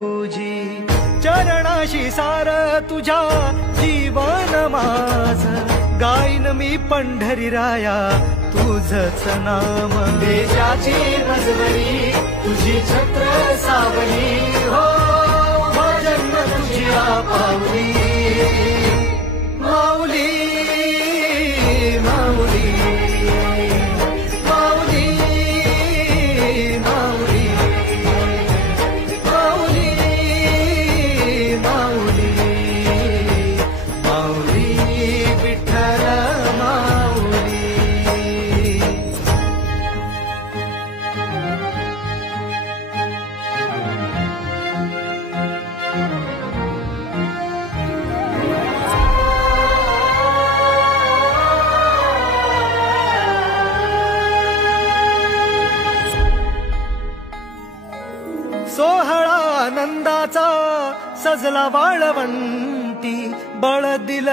तुझी चरणाशी सार तुझ्या जीवन माझ गाईन मी पंढरी राया तुझच नाम देशाची नजवरी तुझी छत्र सावली हो जन्म तुझ्या पावली माऊली माऊली माऊली माऊली माऊली माऊली माऊली विठ्ठल माऊली सोहळा आनंदाचा सजला वाळवंटी बळ दिल